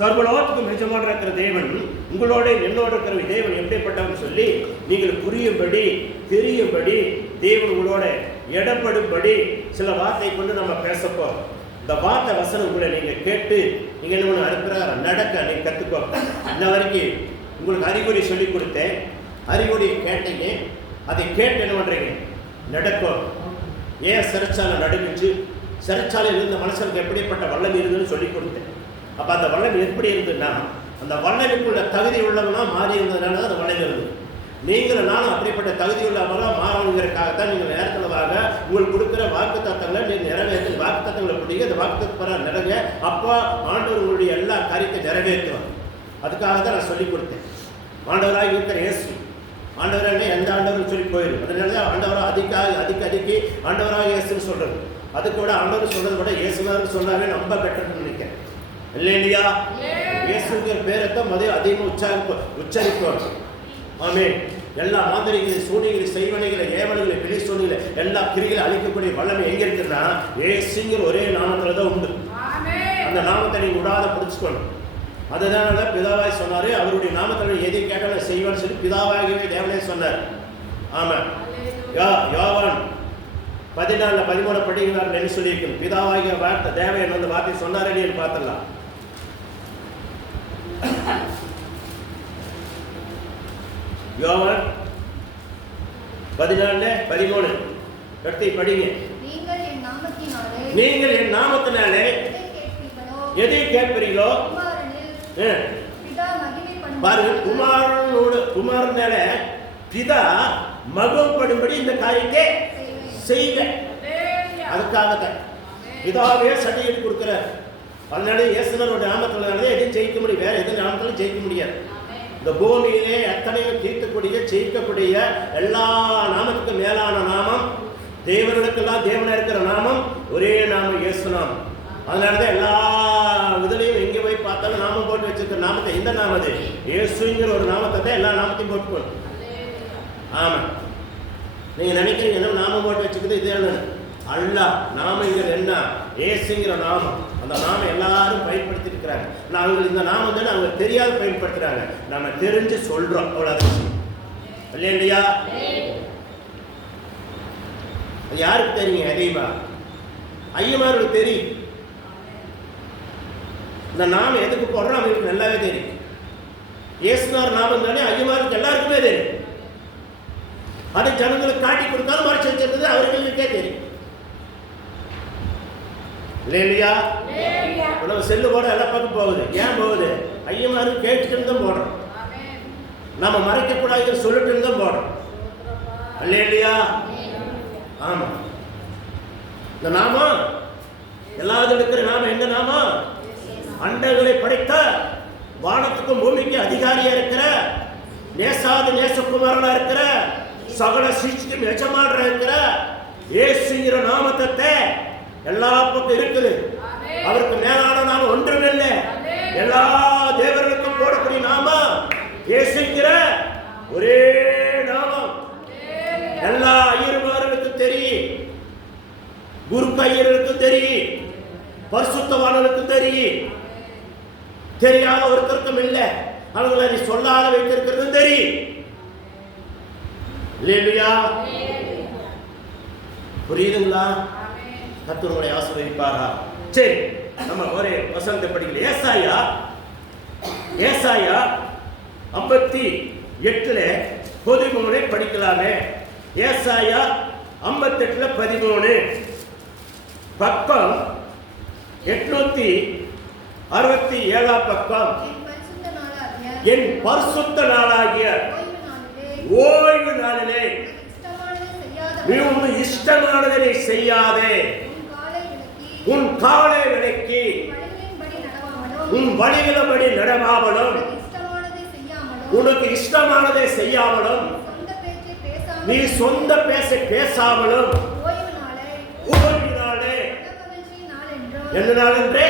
சர்வலோகத்துக்கும் எஜமான் இருக்கிற தேவன் உங்களோட என்னோட இருக்கிற தேவன் எப்படிப்பட்டவன் சொல்லி நீங்கள் புரியும்படி தெரியும்படி தேவன் உங்களோட இடப்படும்படி சில வார்த்தை கொண்டு நம்ம பேசப்போ இந்த வார்த்தை வசனம் உங்களை நீங்கள் கேட்டு நீங்கள் என்ன ஒன்று அனுப்புகிற நடக்க நீங்கள் கற்றுக்கோ. இன்ன வரைக்கும் உங்களுக்கு அறிகுறி சொல்லி கொடுத்தேன், அறிகுறியை கேட்டீங்க, அதை கேட்டு என்ன பண்ணுறீங்க நடக்கும். ஏன் சிறைச்சாலை நடுங்குச்சு, சிறைச்சாலையில் இருந்த மனுஷனுக்கு எப்படிப்பட்ட வல்லம் இருந்துன்னு சொல்லி கொடுத்தேன். அப்போ அந்த வல்லம் எப்படி இருந்ததுன்னா அந்த வல்லனுக்குள்ள தகுதி உள்ளவனா மாறி இருந்ததுனால அந்த வல்லம் இருந்தது. நீங்களும் நானும் அப்படிப்பட்ட தகுதி உள்ளவங்களா மாறணுங்கிறதுக்காகத்தான் நீங்கள் நேரத்தில் வாங்க. உங்களுக்கு கொடுக்குற வாக்கு தத்தங்களை நீங்கள் நிறைவேற்று, வாக்கு தத்தங்களை பிடிங்க, அந்த வாக்கு தத்துவ நடங்க. அப்போ ஆண்டவர் உங்களுடைய எல்லா காரியத்தை நிறைவேற்றுவாங்க. அதுக்காக தான் நான் சொல்லிக் கொடுத்தேன். ஆண்டவராக இருக்கிற இயேசு ஆண்டவராக எந்த ஆண்டவரும் சொல்லி போயிடும். அதனால தான் ஆண்டவராக அதிக ஆண்டவராக இயேசுன்னு சொல்கிறது. அதுக்கு விட ஆண்டவர் சொல்றதை விட இயேசுவார்னு சொன்னாவே ரொம்ப பெட்டர்னு நினைக்கிறேன். இல்லையா? இயேசுங்கிற பேரைத்தான் அதிகமாக உச்சரிப்போம். ஆமே. எல்லா மாந்திரிகளை, சூனிகளை, செய்வனைகளை, ஏவனைகளை, வெளி சூனிகளை, எல்லா கிரிகளை அழிக்கக்கூடிய வல்லமை எங்க இருக்குன்னா இயேசுங்கிற ஒரே நாமத்துல தான் உண்டு. அந்த நாமத்தை நீங்க விடாத பிடிச்சுக்கணும். அதுதான் பிதாவாய் சொன்னாரு, அவருடைய நாமத்தில் எதை கேட்டாலும் செய்வான்னு சொல்லி பிதாவாகவே தேவனே சொன்னார். ஆமா. யோவான் 14:13 படிக்கிறார் என்ன சொல்லியிருக்கணும். பிதாவாகிய வார்த்தை தேவன் அந்த வார்த்தை சொன்னாரே பார்த்துடலாம். யோவான் 14:13 கட்டி படிங்க. நீங்கள் என் நாமத்தினாலே எதை கேட்பீர்களோ பாருங்க, குமாரனால பிதா மகிமைப்படும்படி இந்த காரியத்தை செய்க. அதுக்காகத்தான் பிதாவே சர்டிஃபிகேட் கொடுக்கிறார். அதனால இயேசுனோட நாமத்தினாலே எதையும் ஜெயிக்க முடியும், வேற எதுவும் நாமத்திலும் ஜெயிக்க முடியாது. இந்த பூமியிலே எத்தனையோ தீர்க்கக்கூடிய ஜெயிக்கக்கூடிய எல்லா நாமத்துக்கும் மேலான நாமம், தேவனுக்கெல்லாம் தேவனா இருக்கிற நாமம் ஒரே நாமம், இயேசு நாமம். அதனாலதான் எல்லா இதுலையும் எங்கே போய் பார்த்தாலும் நாமம் போட்டு வச்சிருக்கிற நாமத்தை இந்த நாமது இயேசுங்கிற ஒரு நாமத்தை தான் எல்லா நாமத்தையும் போட்டுக்கணும். ஆமா, நீங்க நினைக்கிறீங்க என்ன நாமம் போட்டு வச்சுக்கிறது இது என்ன அல்ல. நாமங்கிறது என்ன? இயேசுங்கிற நாமம். அந்த நாமம் எல்லாரும் பயன்படுத்தி இருக்கிறாங்க. அவங்களுக்கு இந்த நாமம் தானே அவங்க தெரியாத பயன்படுத்துறாங்க, நம்ம தெரிஞ்சு சொல்றோம். அவ்வளவு இல்லையா? யாருக்கு தெரியுங்க? அதிகமா ஐயமாருக்கு தெரியும். இந்த நாமம் எதுக்கு போடுறோம் அவங்களுக்கு நல்லாவே தெரியும். இயேசுனார் நாமம் தானே ஐயமாருக்கு எல்லாருக்குமே தெரியும். அதை ஜனங்களுக்கு காட்டி கொடுத்தாலும் மறைச்சு வச்சிருந்தது அவர்களுக்கே தெரியும். இல்லையா? நம்ம செல்லு போட எல்லா பக்கம் போகுது. ஏன் போகுது? ஐயமாரு கேட்டுட்டு தான் போடுறோம். நம்ம மறைக்கக்கூடாதுன்னு சொல்லிட்டு தான் போடுறோம். இல்லையா? ஆமா. இந்த நாமம் எல்லாரும் இருக்கிற நாமம் எங்க நாமம்? அண்டங்களை படைத்த வானத்துக்கும் பூமிக்கு அதிகாரியா இருக்கிற நேசாது நேசகுமாரனா இருக்கிற சகல சிருஷ்டிக்கும் எஜமானரா இருக்கிற இயேசுங்கிற நாமத்தை எல்லா பக்கம் இருக்குது. அவருக்கு மேலான நாமம் ஒன்றுமில்லை. எல்லா தேவர்களுக்கும் போடக்கூடிய நாமம் இயேசுங்கிற ஒரே நாமம். எல்லா ஐயர்மார்களுக்கும் தெரியும், குருக்கு ஐயர்களுக்கும் தெரியும், பரிசுத்தவான்களுக்கும் தெரியும். தெரியாத ஒருத்தருக்கும் இல்லை. அவங்களை அதை சொல்லாத வைத்திருக்கிறதும் தெரியும். இல்லையா? புரியுதுங்களா? கர்த்தருடைய ஆசீர்வதிப்பாரா? சரி, நம்ம ஒரே வசனத்தை படிக்கல. ஏசாயா 58:13 படிக்கலாமே. ஏசாயா 58:13 பக்கம் 867 பக்கம். என் பரிசுத்த நாளாகிய ஓய்வு நாளிலே நீ உன் இஷ்டமானதை செய்யாதே. உன் காலை விலக்கி உன் வழிகளபடி நடவாமலும் உனக்கு இஷ்டமானதை செய்யாமலும் நீ சொந்த பேசாமலும் ஓய்வினாலே என்ன நாள் என்று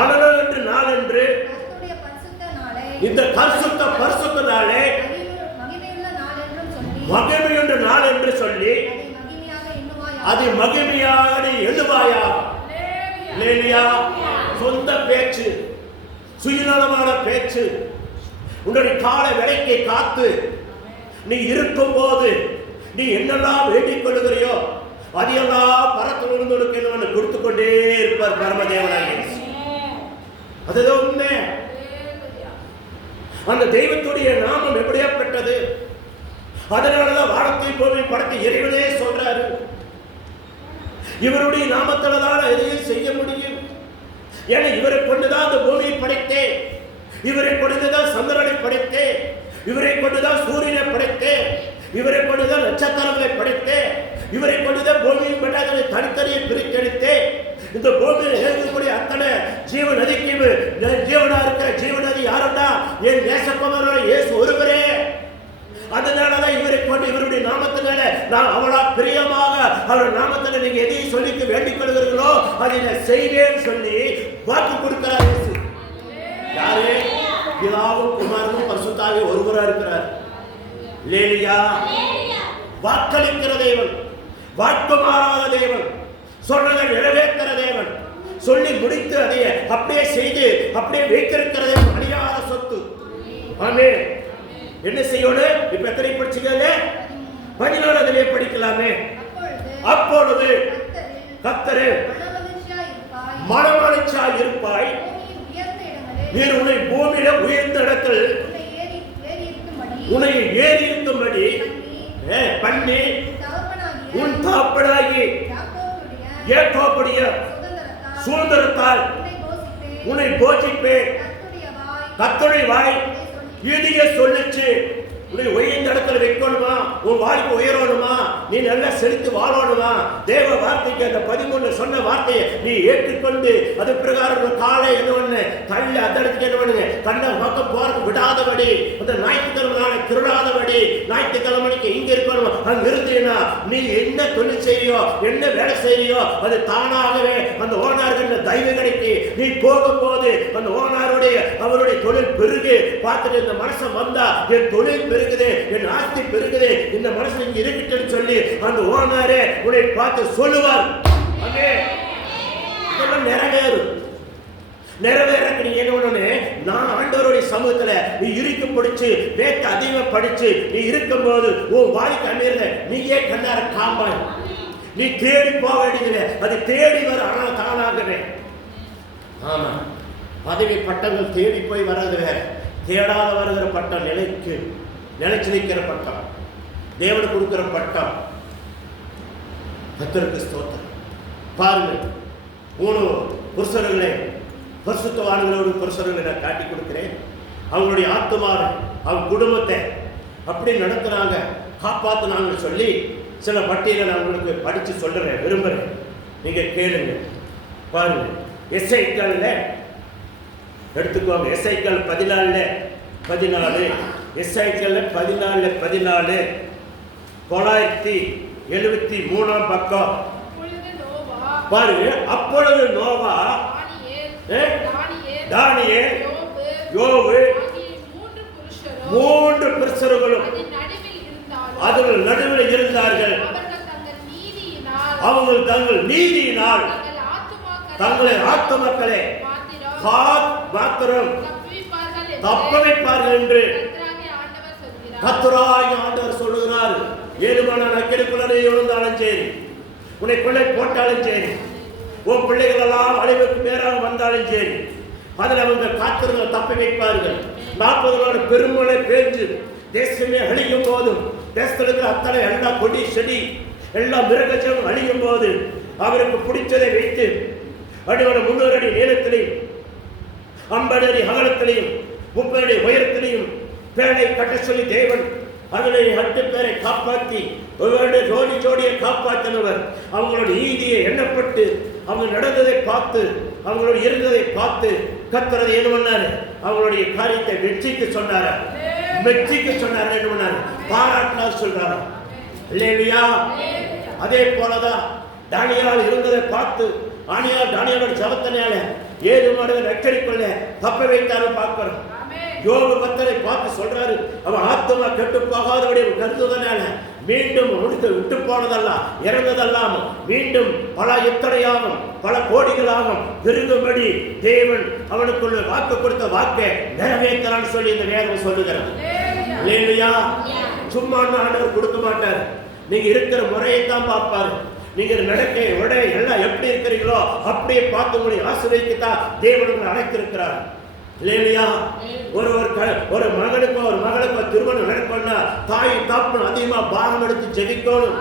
அனலன்று நாள் என்று இந்த பரிசுத்த நாளே மகிமையுள்ள நாள் என்று சொல்லி அதை மகிமையாக எண்ணுவாயா? இல்லையா? சொந்த பேச்சு, சுயநலமான பேச்சு, உன்னுடைய கால வேலைக்கு காத்து நீ இருக்கும் போது நீ என்னெல்லாம் வேண்டிக் கொள்ளுகிறையோ அதையெல்லாம் பரத்திலிருந்து என்ன கொடுத்து கொண்டே இருப்பார் பரமதேவனாக. அதுதான் உண்மை. அந்த தெய்வத்துடைய நாமம் எப்படியாப்பட்டது. அதனாலதான் வானத்தை பூமி படைத்த இறைவனே சொல்றாரு, இவருடைய நாமத்தில்தான் எதையும் செய்ய முடியும். ஏன்னா இவரை கொண்டுதான் அந்த பூமியை படைத்தேன், இவரை கொண்டுதான் சந்திரனை படைத்தேன், இவரை கொண்டுதான் சூரியனை படைத்தேன், இவரை கொண்டுதான் நட்சத்திரங்களை படைத்தேன், இவரை கொண்டுதான் பூமியின் பட்டாக்களை தனித்தனியை பிரித்தெடுத்தேன். இந்த பூமியில் இருக்கக்கூடிய அத்தனை ஜீவ நதிக்கு ஜீவனா இருக்கிற ஜீவநதி யாருன்னா என் நேசப்பவரோட இயேசு ஒருவரே. அதனாலதான் இவரை கொண்டு இவருடைய நாமத்தினால நான் அவளா பிரியமாக அவர் நாமத்தில் நீங்க எதையும் சொல்லிக்க வேண்டிக் கொள்கிறீர்களோ அதை நான் செய்வேன்னு சொல்லி வாக்கு கொடுக்கிறார் இயேசு. யாரு? பிதாவும் குமாரனும் பரிசுத்தாவியும் ஒருவரா இருக்கிறார். லேலியா வாக்களிக்கிற தேவன், வாக்கு மாறாத தேவன், சொன்னதை நிறைவேற்கிற தேவன், சொல்லி முடித்து அதை அப்படியே செய்து அப்படியே வைத்திருக்கிற தேவன், அழியாத சொத்து. ஆமென். என்ன செய்யணும்? இப்ப எத்தனை படிச்சுக்கல? 14 படிக்கலாமே. அப்பொழுது கர்த்தரே மனமகிழ்ச்சியாய் இருப்பாய், நீர் உன்னை பூமியில உயர்ந்த இடத்தில் உன்னை ஏறி இருக்கும்படி பண்ணி உன் தகப்பனாகி யாக்கோபுடைய சுதந்திரத்தால் உன்னை போஷிப்பேன். கர்த்தருடைய வாய் இதையே சொல்லுச்சு. உன்னை உயர்ந்த இடத்துல வைக்கணுமா, உன் வாழ்க்கை உயரணுமா, நீ நல்லா செலுத்து வாழணுமா, தேவ வார்த்தைக்கு அந்த 13 சொன்ன வார்த்தையை நீ ஏற்றுக்கொண்டு அது பிரகாரம் காலை என்ன பண்ணு தள்ளி அந்த இடத்துக்கு என்ன பண்ணுங்க கண்ண பக்கம் போறது விடாதபடி, அந்த ஞாயிற்றுக்கிழமை நாளை திருடாதபடி, ஞாயிற்றுக்கிழமைக்கு இங்க இருக்கணும் அங்க இருந்தீங்கன்னா நீ என்ன தொழில் செய்யறியோ என்ன வேலை செய்யறியோ அது தானாகவே அந்த ஓனார்கள் தயவு கிடைக்கு. நீ போகும்போது அந்த ஓனாருடைய அவருடைய தொழில் பெருகு பார்த்துட்டு இந்த மனுஷன் வந்தா என் தொழில் பெருகுது, என் ஆஸ்தி பெருகுது, இந்த மனுஷன் இங்க இருக்கட்டுன்னு சொல்லி அந்த ஓனரே உன்னை பார்த்து சொல்லுவார். நிறைவேறும். நிறைவேறக்கு நீ என்ன பண்ணு, நான் ஆண்டவருடைய சமூகத்துல நீ இருக்கு பிடிச்சு வேத்த அதிகமா படிச்சு நீ இருக்கும் போது உன் வாழ்க்கை அமையல நீயே கண்ணார காம்பாய். நீ தேடி போக வேண்டியதில்லை, அது தேடி வர ஆனால் தானாகவே. ஆமா, பதவி பட்டங்கள் தேடி போய் வர்றது வேற, தேடாத வருகிற பட்டம் நிலைச்சு நிற்கிற பட்டம், தேவனுக்கு கொடுக்கிற பட்டம். கர்த்தருக்கு ஸ்தோத்திரம். பாருங்கள், 3 புருஷர்களை பரிசுத்தவான்களோடு புருஷர்களை நான் காட்டி கொடுக்கிறேன். அவங்களுடைய ஆத்துமாவை அவங்க குடும்பத்தை அப்படி நடத்துனாங்க, காப்பாத்தினாங்கன்னு சொல்லி சில பட்டியலை நான் உங்களுக்கு படிச்சு சொல்றேன், விரும்புறேன், நீங்க கேளுங்க. பாருங்க, எஸ்ஐக்கள் எடுத்துக்கோங்க. எஸ்ஐக்கள் 14 எஸ்ஐக்கள் 14 973 பக்கம் பாருங்க. அப்பொழுது நோவா, தானியேல், யோபு 3 புருஷர்களும் அவர்கள் நடுவில் இருந்தார்கள். அவர்கள் தங்கள் நீதியினால் தங்களை ஆத்துமக்களை மாத்திரம் தப்ப வைப்பார்கள் என்று கர்த்தராகிய ஆண்டவர் சொல்லுகிறார். 7 மணி நக்கெடுக்குள்ளே விழுந்தாலும் சரி, உன்னை பிள்ளை போட்டாலும் சரி, உன் பிள்ளைகள் எல்லாம் அழிவுக்கு மேலாக வந்தாலும் சரி, அதில் அவங்க காத்திருந்த தப்பி வைப்பார்கள். 40 நாள் பெருமழை பேஞ்சு தேசமே அழியும் போதும், தேசத்திற்கு அத்தனை எல்லா கொடி செடி எல்லா மிருகஜம் அழியும் போது அவருக்கு பிடிச்சதை வைத்து அடிவன 300 அடி நீளத்திலையும் 50 அடி அகலத்திலையும் 30 அடி உயரத்திலையும் பேரை கட்ட சொல்லி தேவன் அதனை 8 பேரை காப்பாற்றி ஜோடி ஜோடியை காப்பாற்றினவர். அவங்களோட நீதியை எண்ணப்பட்டு அவங்க நடந்ததை பார்த்து அவங்களோட இருந்ததை பார்த்து கர்த்தர் என்ன பண்ணாரு, அவங்களுடைய காரியத்தை வெற்றிக்கு சொன்னார், மெச்சிக்கு சொன்னார், என்ன பண்ணாரு, பாராட்டினார் சொல்றாரு. இல்லையா? அதே போலதான் தானியேல் இருந்ததை பார்த்து தானியேலோட ஜபத்தினால 7 மாடுகள் வெற்றிக்கொள்ள தப்ப வைத்தாலும் பார்க்கிறோம். யோபு பக்தரை பார்த்து சொல்றாரு, அவன் ஆத்மா கெட்டு போகாதபடி கருதுவதனால மீண்டும் உனக்கு விட்டு போனதல்ல, இறந்ததல்லாம மீண்டும் பல எத்தனையாகும் பல கோடிகளாகும் பெருகும்படி தேவன் அவனுக்குள்ள வாக்கு கொடுத்த வாக்கை நிறைவேற்றான்னு சொல்லி இந்த வேதம் சொல்லுகிறது. இல்லையா? சும்மா ஆண்டவர் கொடுக்க மாட்டார். நீங்க இருக்கிற முறையைத்தான் பார்ப்பாரு. நீங்க நடக்க உடை எல்லாம் எப்படி இருக்கிறீங்களோ அப்படியே பார்த்து உங்களை ஆசீர்வதிக்கத்தான் தேவன் உங்களை அழைத்திருக்கிறார். இல்லையா? ஒரு மகனுக்கோ ஒரு மகளுக்கோ திருமணம் நடக்கணும்னா தாய் தாப்பன் அதிகமா பாரம் எடுத்து ஜெபிக்கணும்.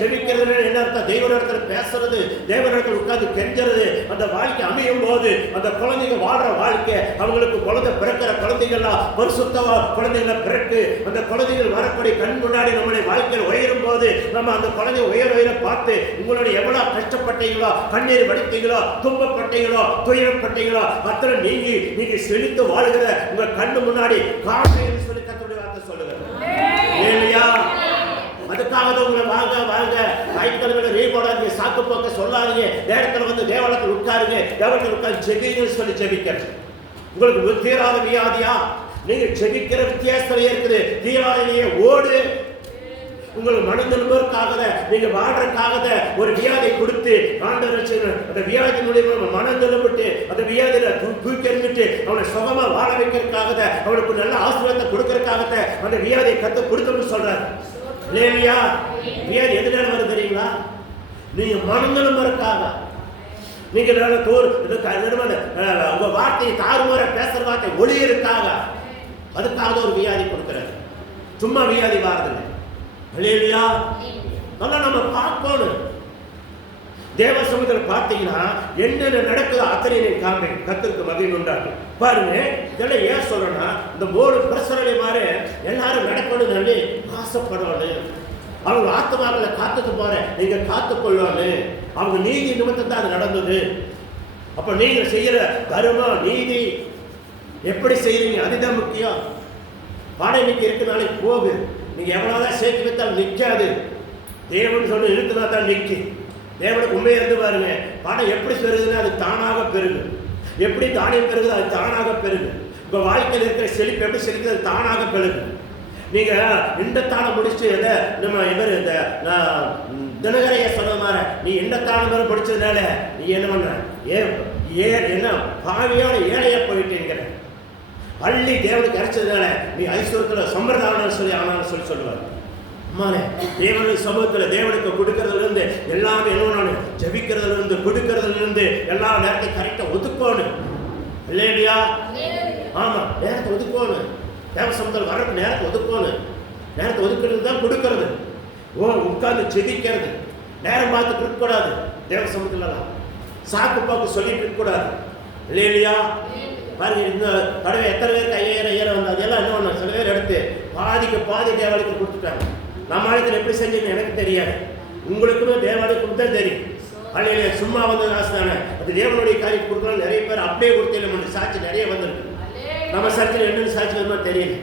ஜெபிக்கிறது என்ன அர்த்தம்? தேவனிடத்தில் பேசுறது, தேவனிடத்தில் உட்கார்ந்து கெஞ்சுறது. அந்த வாழ்க்கை அமையும் போது அந்த குழந்தைங்க வாழ்ற வாழ்க்கை, அவங்களுக்கு குழந்தை பிறக்கிற குழந்தைகள்லாம் பரிசுத்த குழந்தைகளை பிறகு அந்த குழந்தைகள் வரக்கூடிய கண் முன்னாடி நம்மளுடைய வாழ்க்கையில் உயரும் போது நம்ம அந்த குழந்தை உயர பார்த்து உங்களுடைய எவ்வளவு கஷ்டப்பட்டீங்களோ, கண்ணீர் வடித்தீங்களோ, துன்பப்பட்டீங்களோ, துயரப்பட்டீங்களோ அத்தனை நீங்க செழித்து வாழ்கிற உங்க கண்ணு முன்னாடி காரணம் சொல்லி கர்த்தருடைய வார்த்தை சொல்லுங்க. இல்லையா? அதுக்காக தான் உங்களை வாங்க வாங்க ஞாயிற்றுக்கிழமை ரீ போடாதீங்க, சாக்கு போக்க சொல்லாதீங்க, நேரத்தில் வந்து தேவாலயத்தில் உட்காருங்க, தேவாலயத்தில் உட்கார்ந்து ஜெபிங்கன்னு சொல்லி ஜெபிக்கிறது. உங்களுக்கு தீராத வியாதியா? நீங்க ஜெபிக்கிற வித்தியாசத்திலே இருக்குது. தீராதையே ஓடு. உங்களுக்கு மனதிற்காக நீங்க வாழ்றதுக்காக ஒரு வியாதி கொடுத்து ஆண்டவர் அந்த வியாதி மூலியமா மனதில்பட்டு அந்த வியாதியில தூக்கி எறிஞ்சிட்டு அவனை சுகமா வாழ வைக்கிறதுக்காக, அவனுக்கு நல்ல ஆசீர்வாதத்தை கொடுக்கறதுக்காக அந்த வியாதியை கத்து கொடுக்கணும்னு சொல்றாரு. இல்லையா? வியாதி எதுனால வருது தெரியுங்களா? நீங்க மனதிற்காக, நீங்க உங்க வார்த்தையை தாறுமாற பேசுற வார்த்தை ஒளியறதுக்காக, அதுக்காக ஒரு வியாதி கொடுக்கிறாரு. சும்மா வியாதி வாரதில்லை. இல்லையா? நம்ம பார்க்கணும். தேவ சமூகத்தில் பார்த்தீங்கன்னா என்னென்ன நடக்குதோ அத்தனை காண்பை கர்த்தருக்கு மகிமை உண்டாகும். பாருங்க, இதெல்லாம் ஏன் சொல்றேன்னா இந்த மூணு பிரசனை மாதிரி எல்லாரும் நடக்கணும்னு ஆசைப்படணும். அவங்க ஆத்மாக்களை காத்துக்கு போற நீங்க காத்துக்கொள்ளணும். அவங்க நீதி நிமித்தம் தான் அது நடந்தது. அப்ப நீங்க செய்யற தர்மம் நீதி எப்படி செய்யறீங்க அதுதான் முக்கியம். வாடகைக்கு இருக்கு நாளைக்கு போகு. நீங்க எவ்வளவுதான் சேர்த்து வைத்தால் நிற்காது. தேவன் சொல்லி இழுத்துனா தான் நிற்கி. தேவனுக்கு உண்மையை இருந்து பாருங்க. பணம் எப்படி பெருகுதுன்னா அது தானாக பெருகு. எப்படி தானியம் பெருகுது அது தானாக பெருகு. உங்க வாழ்க்கையில் இருக்கிற செழிப்பு எப்படி செழிக்குது அது தானாக பெருகு. நீங்க இண்டத்தான முடிச்சு நம்ம இவர் இந்த தினகரைய சொன்ன மாதிரி நீ இண்டத்தான முறை படிச்சதுனால நீ என்ன பண்ண என்ன பாவியோட ஏழையா போயிட்டேங்கிற அள்ளி தேவனுக்கு அரைச்சதுனால நீ ஐஸ்வரத்துல சம்பிரதாயம் சொல்லி ஆனாலும் சொல்லி சொல்லுவார். அம்மானே தேவனுடைய சமூகத்தில் தேவனுக்கு கொடுக்கறதுல இருந்து எல்லாமே என்ன ஜபிக்கிறதுல இருந்து கொடுக்கறதுல இருந்து எல்லா நேரத்தையும் கரெக்டா ஒதுக்கணும். இல்லையா? ஆமா, நேரத்தை ஒதுக்கணும். தேவ சமூகத்தில் வர்றதுக்கு நேரத்தை ஒதுக்கணும். நேரத்தை ஒதுக்கிறது தான் கொடுக்கறது. உட்கார்ந்து ஜெபிக்கிறது. நேரம் பார்த்து இருக்கக்கூடாது. தேவ சமூகத்துலலாம் சாக்கு பாக்கு சொல்லிட்டு இருக்கக்கூடாது. இல்லையா? பாருங்க, இந்த கடவை எத்தனை பேருக்கு 5000 வந்து அதெல்லாம் என்ன பண்ண சில பேர் எடுத்து பாதி தேவாலயத்துக்கு கொடுத்துட்டாங்க. நம்ம ஆலயத்தில் எப்படி செஞ்சதுன்னு எனக்கு தெரியாது. உங்களுக்குமே தேவாலயத்துக்கு தான் தெரியும். அல்லையில சும்மா வந்து ஆசை தானே அது தேவனுடைய காரியம் கொடுக்கலாம். நிறைய பேர் அப்படியே கொடுத்தேன் சாட்சி நிறைய வந்துருக்கு. நம்ம சர்ச்சில் என்னென்னு சாட்சி வருமா தெரியல.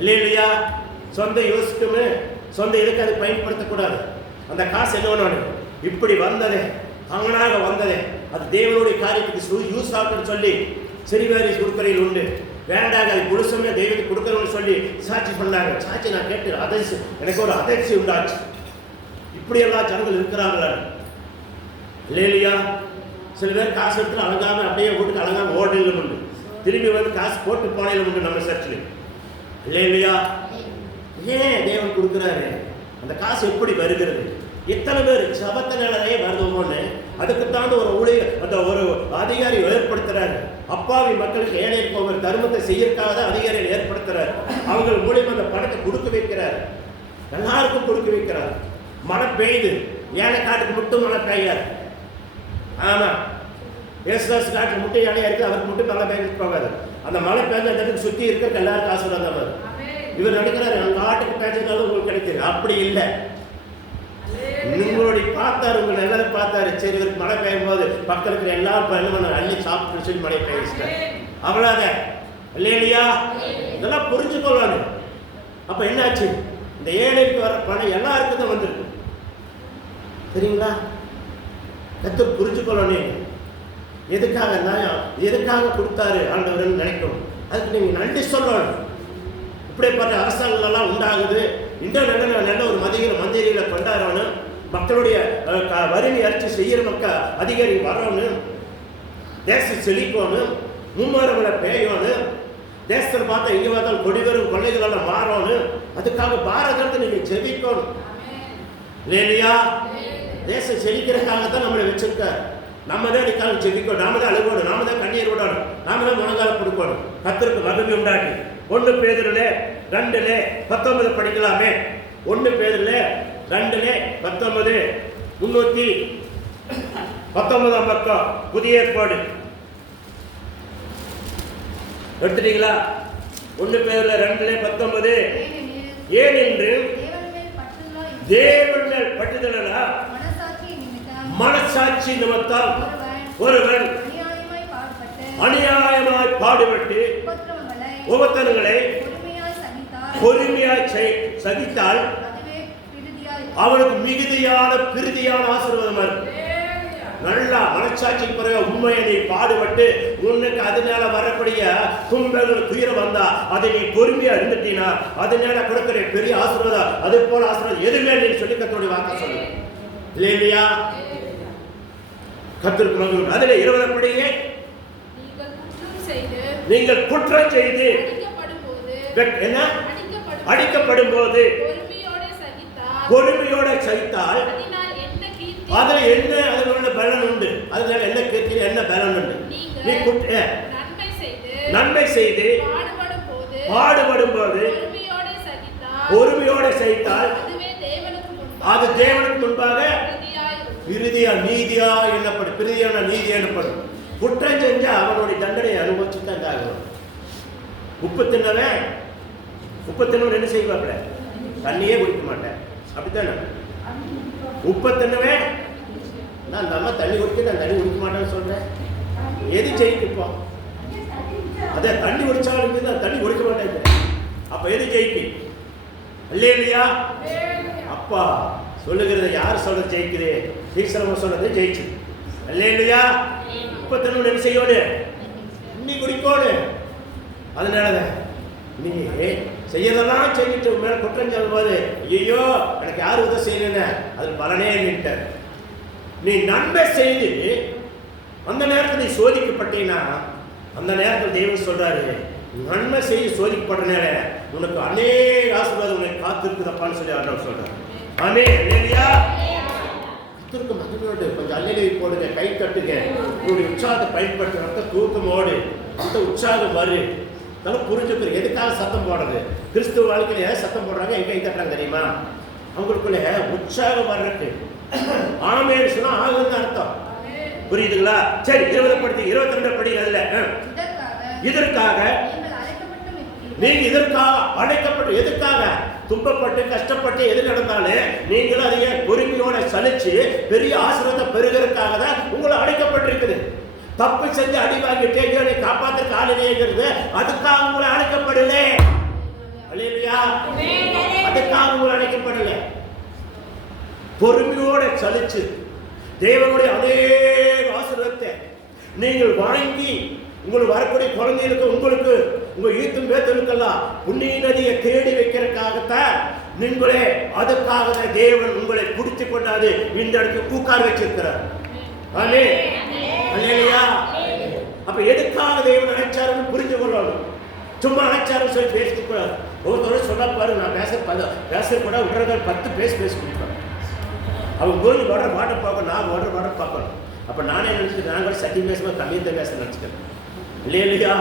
இல்லையா? சொந்த யோசிக்குமே சொந்த இதுக்கு அதை பயன்படுத்தக்கூடாது. அந்த காசு என்ன பண்ணணும்? இப்படி வந்ததே அவனாக வந்ததே அது தேவனுடைய காரியத்துக்கு யூஸ் ஆகுன்னு சொல்லி சிறுவேரி கொடுக்கறையில் உண்டு. வேண்டாங்க அது முழுசுமே தெய்வத்துக்கு கொடுக்கணும்னு சொல்லி சாட்சி பண்ணாங்க. சாட்சி நான் கேட்டு எனக்கு ஒரு அதிர்ச்சி உண்டாச்சு. இப்படியெல்லாம் ஜனங்கள் இருக்கிறாங்களா? இல்லையா? சில பேர் காசு எடுத்து அழகாம அப்படியே வீட்டுக்கு அழகாம ஓடலும் உண்டு. திரும்பி வந்து காசு போட்டு போனையிலும் உண்டு நம்ம சர்ச்சில். இல்லையா? ஏன் தேவன் கொடுக்குறாரு? அந்த காசு எப்படி வருகிறது? எத்தனை பேர் சபத்தினாலே வருதுமோன்னு அதுக்குத்தான் ஒரு ஊழியர் அந்த ஒரு அதிகாரி ஏற்படுத்துறாரு. அப்பாவி மக்களுக்கு ஏழை இருப்பவர் தர்மத்தை செய்யறதுக்காக அதிகாரிகள் ஏற்படுத்துறாரு. அவங்க மூலியமா அந்த பணத்தை கொடுக்க வைக்கிறார். எல்லாருக்கும் கொடுக்க வைக்கிறார். மழை பெய்யுது, ஏழை காட்டுக்கு மட்டும் மழை பெய்யாது. ஆமா, ஏசுதாஸ் காட்டுக்கு மட்டும் ஏழையா இருக்கு, அவருக்கு மட்டும் மழை பெய்ஞ்சிட்டு போகாது. அந்த மழை பெய்ஞ்ச இடத்துக்கு சுற்றி இருக்க எல்லாரும் காசு வந்தவர் இவர் நடக்கிறாரு. அந்த ஆட்டுக்கு பேஞ்சதாலும் உங்களுக்கு கிடைக்குது. அப்படி இல்லை. உங்களுடைய பார்த்தாரு, உங்களை எல்லாரும் பார்த்தாரு. சரி, இவருக்கு மழை பெய்யும் போது பக்கம் இருக்கிற எல்லாரும் பண்ண அள்ளி சாப்பிட்டு சொல்லி மழை பெய்யிச்சிட்டாரு. அவ்வளோதான். இல்லையா? இதெல்லாம் புரிஞ்சுக்கொள்ளணும். அப்ப என்னாச்சு? இந்த ஏழைக்கு வர பணம் எல்லாருக்கும் தான் வந்திருக்கு. சரிங்களா? கர்த்தர் புரிஞ்சுக்கொள்ளணும். எதுக்காக கொடுத்தாரு ஆண்டவர்னு நினைக்கணும். அதுக்கு நீங்கள் நன்றி சொல்லணும். இப்படிப்பட்ட அரசாங்கங்கள் எல்லாம் உண்டாகுது. இன்னும் நல்ல ஒரு மந்திரிகளை கொண்டாடணும். மக்களுடைய வறுமை அரிசி செய்கிற மக்கள் அதிகாரி வரணும். தேசம் செழிக்கணும். மும்மரங்களை பேயணும். தேசத்தில் பார்த்தா இங்கே பார்த்தாலும் கொடிவரும் கொள்ளைகளெல்லாம் மாறணும். அதுக்காக பாரதத்தை நீங்கள் செபிக்கணும் இல்லையா? தேசம் செழிக்கிறதுக்காகத்தான் நம்மளை வச்சிருக்காரு. நம்ம தான் இதுக்காக செபிக்கணும். நாம தான் அழுகணும். நாம தான் கண்ணீர் விடணும். நாம தான் முழங்கால கொடுக்கணும். கர்த்தருக்கு மகிமை உண்டாக்கி 1 பேதுருல 2:19 படிக்கலாமே. 1 பேதுருல 2:19 319 பக்கம் புதிய ஏற்பாடு எடுத்துட்டீங்களா? 1 பேதுருல 2:19 ஏனென்று தேவன் மேல் பற்றுதலா மனசாட்சி நிமித்தம் ஒருவன் அநியாயமாய் பாடுபட்டு உபத்திரவங்களை பொறுமையாய் சகித்தால் அவனுக்கு மிகுதியான பிரதியான ஆசீர்வாதம் இருக்கும். நல்லா மனசாட்சிக்கு பிறகு உண்மையை நீ பாடுபட்டு உனக்கு அதனால வரக்கூடிய துன்பங்கள் துயரம் வந்தா அதை நீ பொறுமையா இருந்துட்டீனா அதனால கொடுக்கிற பெரிய ஆசீர்வாதம் அது போல ஆசீர்வாதம் எதுவுமே நீ சொல்லி கர்த்தருடைய வார்த்தை சொல்லு இல்லையா? கர்த்தருக்கு மகிமை. அதுல 20 படியே நீங்கள் குற்றம் செய்து என்ன அடிக்கப்படும் போது பொறுமையோட சகித்தால் அதுல என்ன அதனோட பலன் உண்டு? அதனால என்ன கேட்கிற என்ன பலன் உண்டு? நீ நன்மை செய்து பாடுபடும் போது பொறுமையோட சகித்தால் அது தேவனுக்கு முன்பாக பிரதியா நீதியா என்னப்படும். பிரதியான நீதி என்னப்படும். குற்றம் செஞ்சா அவனுடைய தண்டனையை அனுபவிச்சுதான் ஆகணும். உப்பு தின்னவன் என்ன செய்வாப்ல? தண்ணியே குடிக்க மாட்டேன். அப்படித்தானே? உப்பை தின்னவன் நான் அந்த அம்மா தண்ணி குடிக்க நான் தண்ணி குடிக்க மாட்டேன்னு சொல்றேன். எது ஜெயிக்குப்போம்? அதே தண்ணி குடிச்சாலும் நான் தண்ணி குடிக்க மாட்டேன். அப்ப எது ஜெயிக்கு? இல்லையா? அப்பா சொல்லுகிறது யார் சொல்றது ஜெயிக்குது? தீக்ஷணமா சொல்றது ஜெயிச்சு இல்லையா? உப்பை தின்னவன் என்ன செய்யணும்? தண்ணி குடிக்கணும். அதனாலதான் நீ செய்யறதெல்லாம் செஞ்சுட்டு மேல குற்றம் சொல்லும் போது ஐயோ எனக்கு யார் உதவி செய்யணும்னு அது பலனே நின்ற. நீ நன்மை செய்து அந்த நேரத்தில் நீ சோதிக்கப்பட்டீங்கன்னா அந்த நேரத்தில் தெய்வம் சொல்றாரு நன்மை செய்து சோதிக்கப்படுறனால உனக்கு அநேக ஆசீர்வாதம் உனக்கு காத்திருக்குதப்பான்னு சொல்லி அவர் சொல்றாரு. ஆமே இல்லையா? கர்த்தருக்கு மகிமையோடு கொஞ்சம் அல்லேலூயா போடுங்க, கை தட்டுங்க. உங்களுடைய உற்சாகத்தை பயன்படுத்துறத தூக்கமோடு அந்த உற்சாகம் வரு. அதெல்லாம் புரிஞ்சுக்கிறேன். எதுக்காக சத்தம் போடுறது? கிறிஸ்துவ வாழ்க்கையில சத்தம் போடுறாங்க, எங்க கை தட்டுறாங்க தெரியுமா? அவங்களுக்குள்ள உற்சாகம் வர்றதுக்கு. ஆமேன்னு சொன்னா ஆகுதுன்னு அர்த்தம். புரியுதுங்களா? சரி, 22 படி அதுல இதற்காக நீங்க இதற்காக அழைக்கப்பட்டு எதுக்காக துன்பப்பட்டு கஷ்டப்பட்டு எது நடந்தாலும் நீங்களும் அதையே பொறுமையோட சலிச்சு பெரிய ஆசீர்வாதம் பெறுகிறதுக்காக தான் உங்களை அழைக்கப்பட்டிருக்குது. தப்பு செஞ்சு அடி வாங்கிட்டு நீ காப்பாற்ற காலையிலேங்கிறது அதுக்காக உங்களை அழைக்கப்படல. அதுக்காக உங்களை அழைக்கப்படல. பொறுமையோட சலிச்சு தேவனுடைய அநேக ஆசீர்வாதத்தை நீங்கள் வாங்கி உங்களுக்கு வரக்கூடிய குழந்தைகளுக்கு உங்களுக்கு உங்க ஈத்தும் பேத்தலுக்கெல்லாம் புண்ணிய நதியை தேடி வைக்கிறதுக்காகத்தான் நீங்களே அதுக்காக தேவன் உங்களை பிடிச்சு கொண்டாது இந்த இடத்துக்கு உட்கார வச்சிருக்கிறார். அப்ப எதுக்காக தேவன் அழைச்சாருன்னு புரிஞ்சு கொள்ளணும். சும்மா அழைச்சாருன்னு சொல்லி பேசிக்கூடாது. ஒவ்வொருத்தரும் சொல்ல பாரு நான் பேசக்கூட விடுறத 10 பேசி கொடுப்பேன். அவங்க கோயில் வர்ற பாட்டை பார்க்கணும், நான் வர்ற பாட்டை பார்க்கணும். அப்ப நானே நினைச்சுட்டு நான் கூட சத்தியம் பேசும்போது கம்மியத்தை பேச நினைச்சுக்கிறேன். இல்லையா?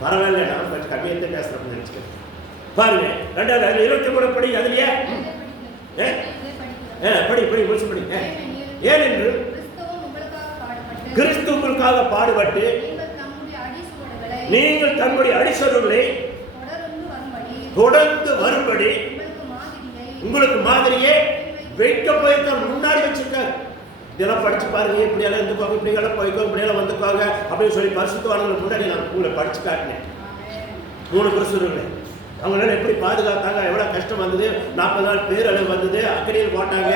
பரவாயில்ல, நான் கொஞ்சம் கம்மியத்தை பேசுறேன் நினைச்சுக்கிறேன். பாருங்க 23 படி அதுலயே படி முடிச்சு படி. ஏனென்று கிறிஸ்து உங்களுக்காக பாடுபட்டு நீங்கள் தங்களுடைய அடிசொருளை தொடர்ந்து வரும்படி உங்களுக்கு மாதிரியே வைக்க போயிருக்கார். முன்னாடி வச்சிருக்காரு. இதெல்லாம் படிச்சு பாருங்க, இப்படியெல்லாம் இருந்துக்கோங்க, இப்படியெல்லாம் போய்க்கோ, இப்படியெல்லாம் வந்துக்கோங்க அப்படின்னு சொல்லி பரிசுத்தவான்களுக்கு முன்னாடி நான் உங்களை படிச்சு காட்டினேன். 3 பிரசுரங்கள் அவங்களால எப்படி பாதுகாத்தாங்க, எவ்வளோ கஷ்டம் வந்தது. 40 நாள் பேரழிவு வந்தது. அக்கடியில் போட்டாங்க,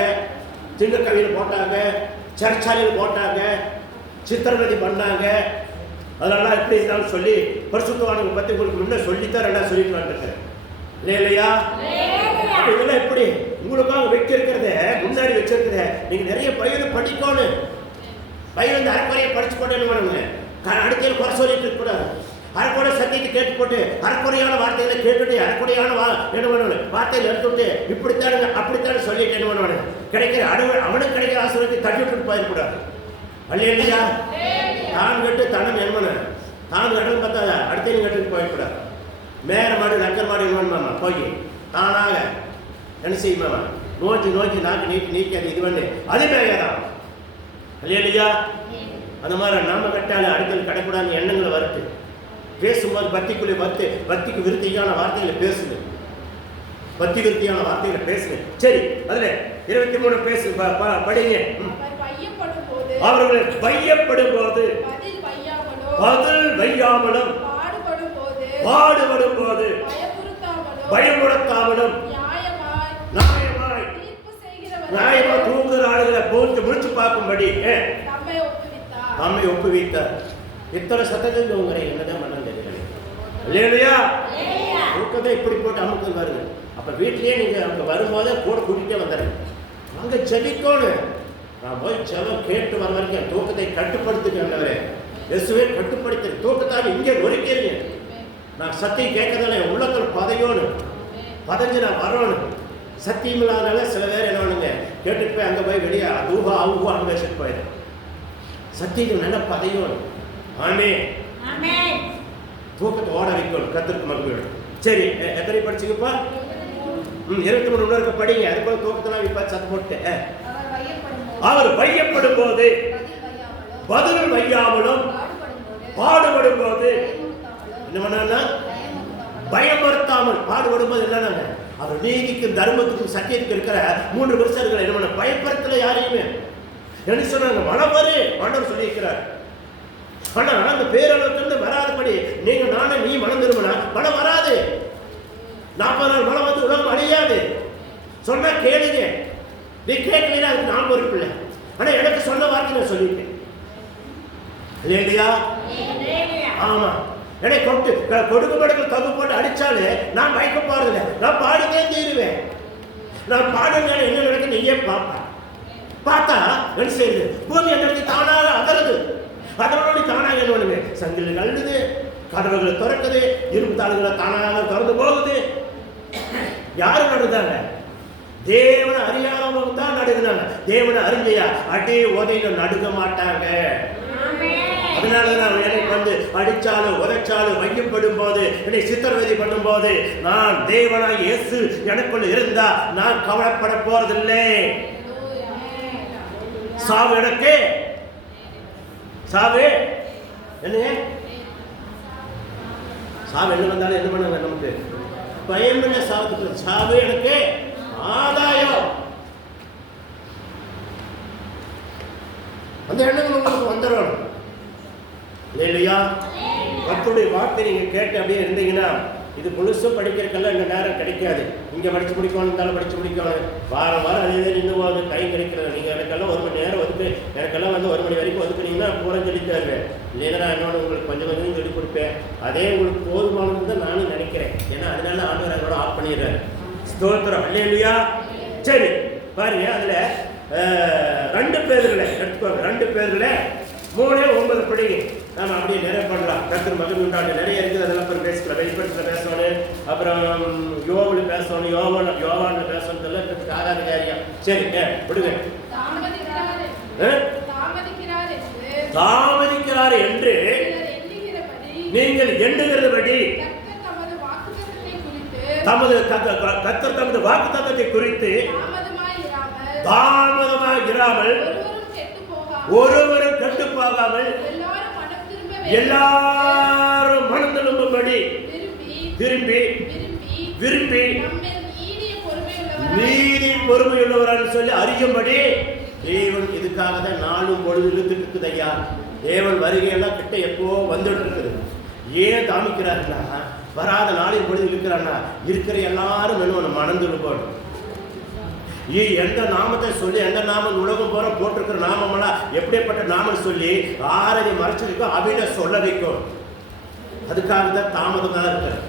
திங்கக்கவியில் போட்டாங்க, சர்ச்சாலையில் போட்டாங்க, சித்திரவதை பண்ணாங்க. அதனால எப்படி இருந்தாலும் சொல்லி பரிசுத்தவான்களை பத்தி உங்களுக்கு முன்ன சொல்லித்தான் ரெண்டா சொல்லிட்டு வந்துருக்கேன் இல்லையா? இதெல்லாம் எப்படி உங்களுக்காக வச்சிருக்கிறத முன்னாடி வச்சிருக்கிறத நீங்க நிறைய பையனை படிக்கணும். பையன் வந்து அரைக்குறையை படிச்சு போட்டு என்ன பண்ணுங்க, அடுத்த குறை சொல்லிட்டு இருக்க கூடாது. அரைக்குறை சத்தியத்தை கேட்டு போட்டு அரைக்குறையான வார்த்தைகளை கேட்டுட்டு அரைக்குறையான என்ன பண்ணுவானு வார்த்தையில் எடுத்துட்டு இப்படித்தானுங்க அப்படித்தானு சொல்லிட்டு என்ன பண்ணுவானு கிடைக்கிற அவனுக்கு கிடைக்கிற ஆசிரியத்தை தட்டி விட்டு போயிடக்கூடாது. அல்லையா? தான் கட்டு தனம் என்ன பண்ண தான் கட்டல் பார்த்தா அடுத்த கட்டுக்கு போயிடக்கூடாது. மேற மாடு நக்கர் மாடு என்னமாமா போய் தானாக என்ன செய்யுமாமா நோக்கி நோக்கி நாக்கு நீக்கி அது இது பண்ணு அது மேகதான். இல்லையா? அந்த மாதிரி நாம கட்டால அடுத்தல் கிடைக்கூடாது எண்ணங்களை வரட்டு. பேசும்போது பக்திக்குள்ளே பக்திக்கு விருத்தியான வார்த்தைகளை பேசுங்க. பக்தி விருத்தியான வார்த்தைகளை பேசுங்க. சரி, அதுல 23 பேசு படிங்க. அவர்கள் பையப்படும் போது பதில் வையாமலும் பாடுபடும் போது பயமுறுத்தாமலும் நியாயமா தூங்குகிற ஆளுகளை போட்டு முடிச்சு பார்க்கும்படி நம்மை ஒப்புவித்தார். இத்தனை சத்தத்தில் தூங்குறேன் என்னதான் மனம் தெரியல இல்லையா? தூக்கத்தை இப்படி போட்டு அமுக்கு வருது. அப்ப வீட்லயே நீங்க அங்க வரும்போதே கூட கூட்டிகிட்டே வந்துடுறேன். அங்க ஜெபிக்கணும். நான் போய் ஜெபம் கேட்டு வர வரைக்கும் தூக்கத்தை கட்டுப்படுத்துகிறவரே இயேசுவே கட்டுப்படுத்து. தூக்கத்தால் இங்கே ஒதுக்கிறீங்க. நான் சத்தியம் கேட்கறதால என் உள்ளத்தில் பதஞ்சு நான் வரணும். சத்தியம் இல்லாதனால சில பேர் என்ன பண்ணுங்க கேட்டுட்டு போய் அங்கே போய் வெளியே ஊஹா அவுஹான்னு பேசிட்டு போயிடும். சத்தியம் நல்ல பதையோடு ஆமே தூக்கத்தை ஓட வைக்கணும். கத்திற்கு மகிழ்வு. சரி, எத்தனை படிச்சுங்கப்பா? 23 இருக்க படிங்க. அது போல தூக்கத்தெல்லாம் இப்ப சத்தம் போட்டு அவர் வையப்படும் போது பதில் வையாமலும் பாடுபடும் போது என்ன பண்ணா பயமுறுத்தாமல் பாடுபடும் போது என்னன்னாங்க அவர் நீதிக்கும் தர்மத்துக்கும் சத்தியத்துக்கு இருக்கிற 3 வருஷங்கள் என்ன பண்ண பயப்படுத்தல யாரையுமே என்ன சொன்னாங்க மனவரு ஆண்டவர் சொல்லியிருக்கிறார். ஆனா அந்த பேரளவுக்கு வராதபடி நீங்க நீ மனம் திரும்பினா மனம் வராது. 40 நாள் மனம் வந்து உலகம் அழியாது. சொன்னா கேளுங்க. நீ கேட்கலன்னா அதுக்கு நான் பொறுப்பு இல்லை. ஆனா எனக்கு சொன்ன வார்த்தை நான் சொல்லிட்டேன் இல்லையா? ஆமா, என்னை கொடுக்கப்படங்கள் தகு போட்டு அடிச்சாலே நான் பயக்க போறதில்லை. நான் பாடிட்டே தீருவேன். நான் பாடுங்க என்ன நடக்கு நீயே பார்த்தா என்ன செய்யுது பூமி அந்த தானாக அகலுது. அதனோட தானாக என்ன பண்ணுவேன் சங்கில் அள்ளுது, கதவுகளை திறக்குது, இரும்பு தாளுகளை தானாக திறந்து போகுது. யாரு நடுதாங்க? தேவனை அறியாம தான் நடுகிறாங்க. தேவனை அறிஞ்சையா அடி உதையில நடுங்க மாட்டாங்க. அதனாலதான் எனக்கு வந்து அடிச்சாலும் உதைச்சாலும் வைக்கப்படும் போது என்னை சித்திரவதை பண்ணும் போது நான் தேவனாய் இயேசு எனக்குள்ள இருந்தா நான் கவலைப்பட போறதில்லை. சாவு எனக்கு சாவு என்ன சாவு என்ன வந்தாலும் என்ன பண்ணுங்க நமக்கு பயம் இல்லை. சாவுக்கு சாவு எனக்கு ஆதாயம். அந்த எண்ணங்கள் உங்களுக்கு வந்துடும் இல்லையா? கர்த்தருடைய வார்த்தை நீங்க கேட்டு அப்படியே இருந்தீங்கன்னா இது முழுசும் படிக்கிறதுக்கெல்லாம் இந்த நேரம் கிடைக்காது. இங்கே படிச்சு முடிக்கணும் இருந்தாலும் படிச்சு முடிக்கணும். வாரம் அதே நின்று கை கிடைக்கிறது. நீங்கள் எனக்கெல்லாம் 1 மணி நேரம் ஒதுக்கு எனக்கெல்லாம் வந்து 1 மணி வரைக்கும் ஒதுக்குனீங்கன்னா பூரா சொல்லி தருவேன். இல்லைன்னா நான் என்னோட உங்களுக்கு கொஞ்சம் கொஞ்சம் சொல்லி கொடுப்பேன். அதே உங்களுக்கு போதுமானது தான் நானும் நினைக்கிறேன். ஏன்னா அதனால ஆண்டவர் அதோட ஆஃப் பண்ணிடுறாரு. ஸ்தோத்திரம் அல்லேலூயா. சரி பாருங்க, அதுல 2 பேர்களை எடுத்துக்கோங்க. 2 பேர்களை 3:9 படிங்க. நாம அப்படியே நிறைய பண்ணலாம். கர்த்தர் மகிமை உண்டாண்டு நிறைய இருக்குது. அதெல்லாம் அப்புறம் பேசிக்கலாம். வெளிப்படுத்தல பேசணும், அப்புறம் யோவில் பேசணும், யோவான்ல பேசணும். இதெல்லாம் ஆகாத காரியம். சரி விடுங்க. தாமதிக்கிறார் என்று நீங்கள் எண்ணுகிறபடி கர்த்தர் தமது வாக்குத்தத்தத்தை குறித்து தாமதமாக இராமல் ஒருவரும் கெட்டு போகாமல் எல்லாரும் மனம் திரும்பும்படி விரும்பி நீதி பொறுமையுள்ளவரான்னு சொல்லி அறியும்படி தேவன் இதுக்காக தான் நாளும் பொழுது இழுத்துட்டு இருக்குது. ஐயா, தேவன் வருகையெல்லாம் கிட்ட எப்போ வந்துட்டு இருக்குது. ஏன் தாமிக்கிறாருன்னா வராத நாளின் பொழுது இருக்கிறான்னா இருக்கிற எல்லாரும் வேணும் மனம் திரும்பணும். எந்த நாமத்தை சொல்லி எந்த நாமம் உலகம் போற போட்டிருக்கிற நாமமெல்லாம் எப்படிப்பட்ட நாமம் சொல்லி ஆரதி மறைச்சிருக்கோ அவையில சொல்ல வைக்கும். அதுக்காக தான் தாமதமாக இருக்கிறது.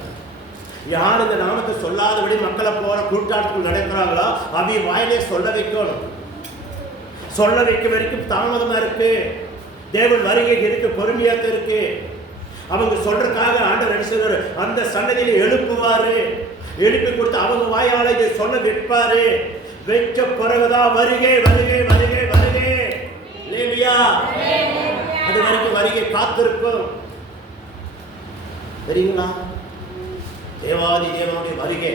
யார் இந்த நாமத்தை சொல்லாதபடி மக்களை போற கூட்டாட்டத்தில் நடக்கிறாங்களோ அவை வாயிலே சொல்ல வைக்கணும். சொல்ல வைக்க வரைக்கும் தாமதமா இருக்கு. தேவன் வருகை இருக்கு, பொறுமையாக இருக்கு. அவங்க சொல்றதுக்காக ஆண்டவர் என்ன செய்வாரு, அந்த சன்னதியில எழுப்புவாரு. எழுப்பி கொடுத்து அவங்க வாயால இதை சொல்ல வைப்பாரு. வைக்க பிறகுதான் வருகை வருகை வருகை வருகை. இல்லையா? அது வரைக்கும் வருகை காத்திருக்கும். தெரியுங்களா? தேவாதி தேவனுடைய வருகை,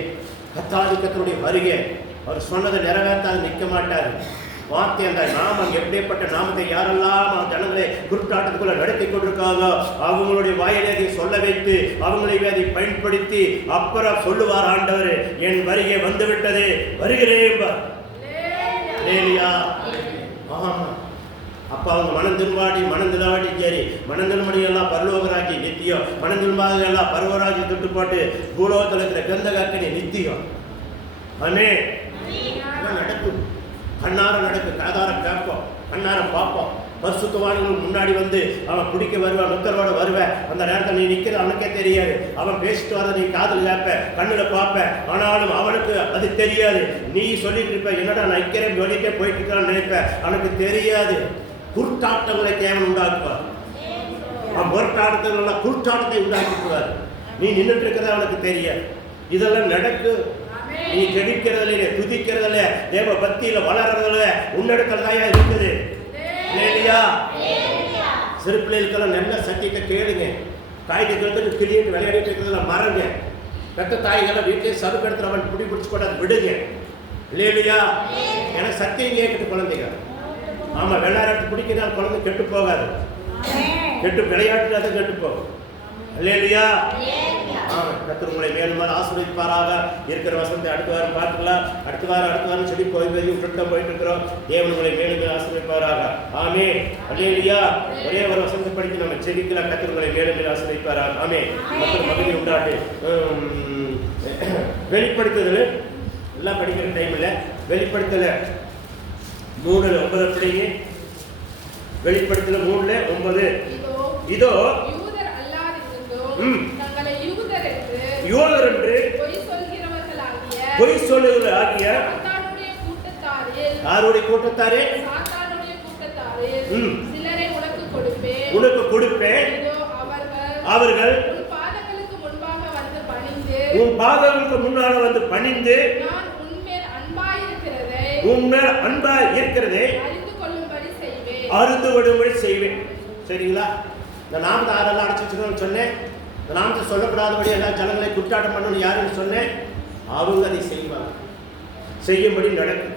கர்த்தாதி கர்த்தருடைய வருகை. அவர் சொன்னதை நிறைவேற்றாது நிற்க மாட்டாரு. வார்த்தை அந்த நாமம் எப்படிப்பட்ட நாமத்தை யாரெல்லாம் ஜனங்களை குருட்டாட்டத்துக்குள்ள நடத்தி கொண்டிருக்காங்க அவங்களுடைய வாயிலே அதை சொல்ல வைத்து அவங்களை அதை பயன்படுத்தி அப்புறம் சொல்லுவார், ஆண்டவர் என் வருகை வந்து விட்டது, வருகிறேன். அப்ப அவங்க மனம் திரும்பாடி மனம் திருவாடி சரி மனம் திரும்படி எல்லாம் பரலோகராஜி நித்தியம், மனம் திரும்பாத எல்லாம் பரவராஜி தொட்டு போட்டு பூலோகத்தில் இருக்கிற கந்தகாக்கினி நித்தியம். ஆமே நடக்கும். கண்ணார நடக்கும், காதார கேட்போம், கண்ணார பார்ப்போம். பரிசுத்தவான்கள் முன்னாடி வந்து அவன் பிடிக்க வருவான், முத்தரோட வருவேன். அந்த நேரத்தில் நீ நிற்கிற அவனுக்கே தெரியாது. அவன் பேசிட்டு வரதை நீ காதில் கேட்ப, கண்ணில் பார்ப்ப. ஆனாலும் அவனுக்கு அது தெரியாது. நீ சொல்லிட்டு இருப்ப, என்னடா நான் நிற்கிறேன் சொல்லிட்டே போயிட்டு இருக்கான்னு நினைப்ப. அவனுக்கு தெரியாது. குருட்டாட்டங்களை தேவன் உண்டாக்குவார். அவன் பொருட்டாட்டத்தில் குருட்டாட்டத்தை உண்டாக்கிக்குவார். நீ நின்றுட்டு இருக்கிறத அவனுக்கு தெரியாது. இதெல்லாம் நடக்கு. நீ ஜெபிக்கிறதுல துதிக்கிறதுல தேவ பக்தியில வளர்றதுல உன்னடத்துல தான் இருக்குது. இல்லையா? சிறு பிள்ளைகளுக்கெல்லாம் நல்ல சத்தியத்தை கேளுங்க. தாய்க்கு கேட்டு கிளியிட்டு விளையாடிட்டு இருக்கிறதுல மறங்க. பெற்ற தாய்கள்லாம் வீட்டிலே சதுக்கெடுத்து அவன் பிடி பிடிச்சி கூட விடுங்க. இல்லையா? ஏன்னா சத்தியம் கேட்குது குழந்தைங்க. ஆமா, விளையாட்டு பிடிக்கிறால் குழந்தை கெட்டு போகாது. கெட்டு விளையாட்டு அதை கெட்டு போகும். இல்லையா? கர்த்தர் உங்களை மேலும் ஆசீர்வதிப்பாராக. இருக்கிற வசனத்தை அடுத்த வாரம் பார்த்துக்கலாம். அடுத்த வாரம் சொல்லி போய் விட்டுட்டு போயிட்டு இருக்கிறோம். தேவன் உங்களை மேலும் ஆசீர்வதிப்பாராக. ஆமே. அல்லேலூயா. ஒரே ஒரு வசனத்தை படித்து நம்ம செபிக்கலாம். கர்த்தர் உங்களை மேலும் ஆசீர்வதிப்பாராக. ஆமே. மக்கள் மகிழ்ச்சி உண்டாட்டு. வெளிப்படுத்துதல் எல்லாம் படிக்கிற டைம்ல வெளிப்படுத்தல 3:9 படிங்க. வெளிப்படுத்தல 3:9. இதோ யூதர் என்று பொய் சொல்லுகிறவர்களாகிய யாருடைய கூட்டத்தாரே உனக்கு கொடுப்பேன். அவர்கள் உன் பாதங்களுக்கு முன்னால வந்து பணிந்து உன்மேல் அன்பா இருக்கிறதை அறிந்து கொள்ளும்படி செய்வேன். சரிங்களா? இந்த நாமத்தை ஆரெல்லாம் அடைச்சு வச்சுக்கணும்னு சொன்னேன். இந்த நாமத்தை சொல்லப்படாதபடி எல்லா ஜனங்களை குற்றாட்டம் பண்ணணும்னு யாருன்னு சொன்னேன். அவங்க அதை செய்வாங்க. செய்யும்படி நடக்கும்.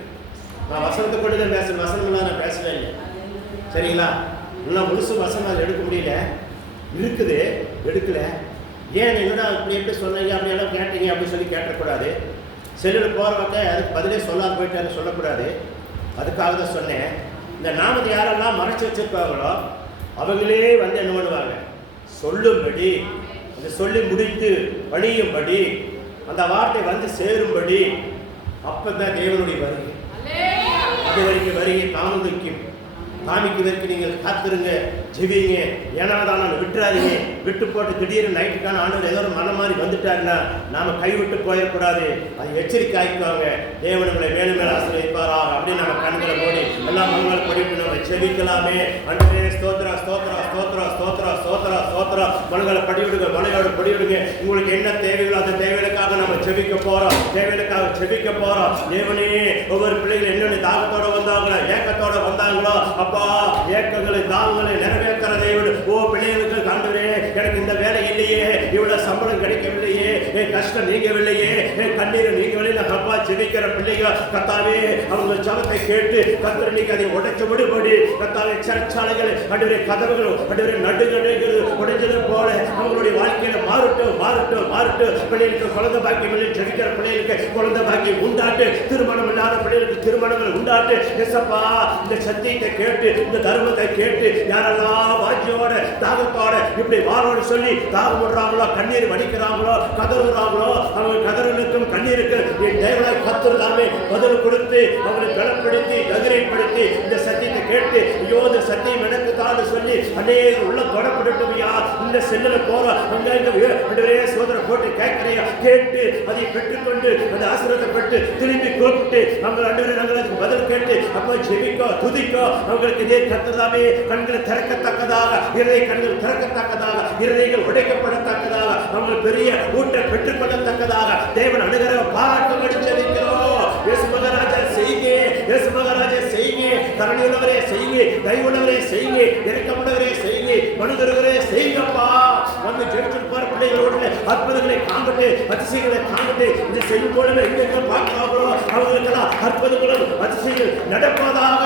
நான் வசனத்தை கொண்டு தான் பேசுறேன். வசனம்லாம் நான் பேசவே இல்லை. சரிங்களா? இன்னும் முழுசு வசனம் அதை எடுக்க முடியல. இருக்குது, எடுக்கல. ஏன் என்னடா இப்படி எப்படி சொன்னீங்க, அப்படி எல்லாம் கேட்டீங்க அப்படின்னு சொல்லி கேட்டக்கூடாது. செல்லில் போகிற பக்கம் அதுக்கு பதிலே சொல்லாது போயிட்டு சொல்லக்கூடாது. அதுக்காக தான் சொன்னேன். இந்த நாமத்தை யாரெல்லாம் மறைச்சி வச்சிருக்காங்களோ அவங்களே வந்து என்ன பண்ணுவாங்க, சொல்லும்படி, அந்த சொல்லி முடித்து பணியும்படி, அந்த வார்த்தை வந்து சேரும்படி. அப்பதான் தேவனுடைய வருகை. அது வரைக்கும் வருகை தாமதிக்கும். காமிக்கு வரைக்கும் நீங்கள் காத்துருங்க, ஜெபிங்க. ஏன்னா தான் விட்டுறாதீங்க. விட்டு போட்டு திடீர்னு நைட்டுக்கான ஆண்டவர் ஏதோ ஒரு மனம் மாதிரி வந்துட்டாருன்னா நாம கைவிட்டு போயிடக்கூடாது. அது எச்சரிக்கை ஆகிக்குவாங்க. தேவனுங்களை மேலும் மேலே ஆசீர்வதிப்பாரா அப்படின்னு நம்ம கண்களை மூடி எல்லாம் மனங்களை படிப்பு நம்ம ஜெபிக்கலாமே. அன்றே ஸ்தோத்ரா ஸ்தோத்ரா ஸ்தோத்ரா ஸ்தோத்ரா ஸ்தோத்ரா ஸ்தோத்ரா. மனங்களை படிவிடுங்க, மலையோட படிவிடுங்க. உங்களுக்கு என்ன தேவைகளோ அந்த தேவைகளுக்காக நம்ம ஜெபிக்க போறோம். தேவைகளுக்காக ஜெபிக்க போறோம். தேவனே, ஒவ்வொரு பிள்ளைகள் என்னென்ன தாகத்தோட வந்தாங்களோ, ஏக்கத்தோட வந்தாங்களோ, அப்பா ஏக்கங்களை தாகங்களை நிறைவேற்ற தேவன். ஓ பிள்ளைகளுக்கு ஆண்டவரே, எனக்கு இந்த வேலை இல்லையே, இவ்வளவு சம்பளம் கிடைக்கவில்லையே, என் கஷ்டம் நீங்கவில்லையே, என் கண்ணீரை நீங்கவில்லை, அப்பா ஜெபிக்கிற பிள்ளைகள் கர்த்தாவே அவங்க ஜெபத்தை கேட்டு கர்த்தர் நீங்க அதை உடைச்சு விடுபடி. கர்த்தாவே, சர்ச்சாலைகள் ஆண்டவரே, கதவுகள் ஆண்டவரே நடுங்கிறது உடைஞ்சது போல அவங்களுடைய வாழ்க்கையில மாறட்டும் மாறட்டும் மாறட்டும். பிள்ளைகளுக்கு குழந்தை பாக்கியம் இல்லை ஜெபிக்கிற பிள்ளைகளுக்கு குழந்தை பாக்கியம் உண்டாட்டு. திருமணம் இல்லாத பிள்ளைகளுக்கு திருமணங்கள் உண்டாட்டு. ஏசப்பா, இந்த சத்தியத்தை கேட்டு இந்த தர்மத்தை கேட்டு யாரெல்லாம் வாஞ்சியோட தாகத்தோட இப்படி வாரோடு சொல்லி தாகம் விடுறாங்களோ, கண்ணீர் வடிக்கிறாங்களோ, கதறுறாங்களோ, அவங்க கதறலுக்கும் கண்ணீருக்கு என் தேவனாய் கர்த்தர்தாமே பதில் கொடுத்து அவங்களை பலப்படுத்தி தைரியப்படுத்தி இந்த சத்தியத்தை கேட்டு ஐயோ இந்த சத்தியம் எனக்கு தான் சொல்லி அநேக உள்ள தொடப்படட்டுமையா. இந்த செல்லுல போற அங்கே சோதனை போட்டு கேட்கிறையா, கேட்டு அதை பெற்றுக்கொண்டு அந்த ஆசீர்வாதத்தை பெற்று திரும்பி கூப்பிட்டு அவங்க நாங்கள் அதுக்கு பதில் கேட்டு அப்போ ஜெபிக்கோ துதிக்கோ அவங்களுக்கு இதே கர்த்தர்தாமே கண்கள் திறக்கத்தக்கதாக, இருதய கண்கள் திறக்கத்தக்கதாக, இருதயங்கள் உடைக்கப்படத்தக்கதாக, அவங்க பெரிய ஊட்ட பெற்றுக்கொள்ளத்தக்கதாக தேவன் அனுகிரக பாராட்டும்படி ஜெபிக்கிறோம். இயேசு மகாராஜா செய்யுங்க, இயேசு மகாராஜா செய்யுங்க, கருணையுள்ளவரே செய்யுங்க, தயவுள்ளவரே செய்யுங்க, இரக்கமுள்ளவரே செய்யுங்க, மனிதர்களே செய்யுங்கப்பா. வந்து ஜெபிச்சு போற பிள்ளைகளோட அற்புதங்களை காண்பிட்டு அதிசயங்களை காண்பிட்டு இந்த செய்யும் போலவே எங்க பார்க்கிறாங்களோ அவங்களுக்கெல்லாம் அற்புதங்களும் அதிசயங்கள் நடப்பதாக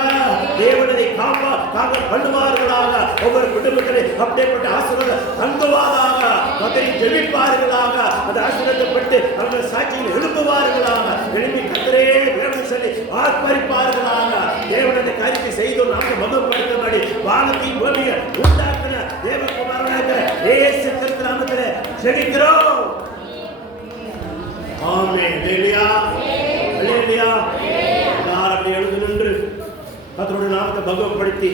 தேவனை காக்க பண்ணுவார்களாக. ஒவ்வொரு குடும்பத்திலே அப்படிப்பட்ட ஆசீர்வாதம் தங்குவாதாக, மக்களை ஜெபிப்பார்களாக, அந்த ஆசீர்வாதப்பட்டு அவங்க சாட்சியில் எழுப்புவார்களாக, எழுப்பி கர்த்தரே வேணும் சொல்லி ஆர்ப்பரிப்பார்களாக. தேவனுடைய காரியத்தை செய்து நாங்கள் மகப்படுத்தும்படி வானத்தையும் பூமியை உண்டாக்கின தேவகுமாரனாக இயேசு கிறிஸ்து நாமத்திலே ஜெபிக்கிறோம். ஆமென். ஹல்லேலூயா, ஹல்லேலூயா. எல்லாரும் அப்படியே எழுந்து நின்று கர்த்தருடைய நாமத்தை மகப்படுத்தி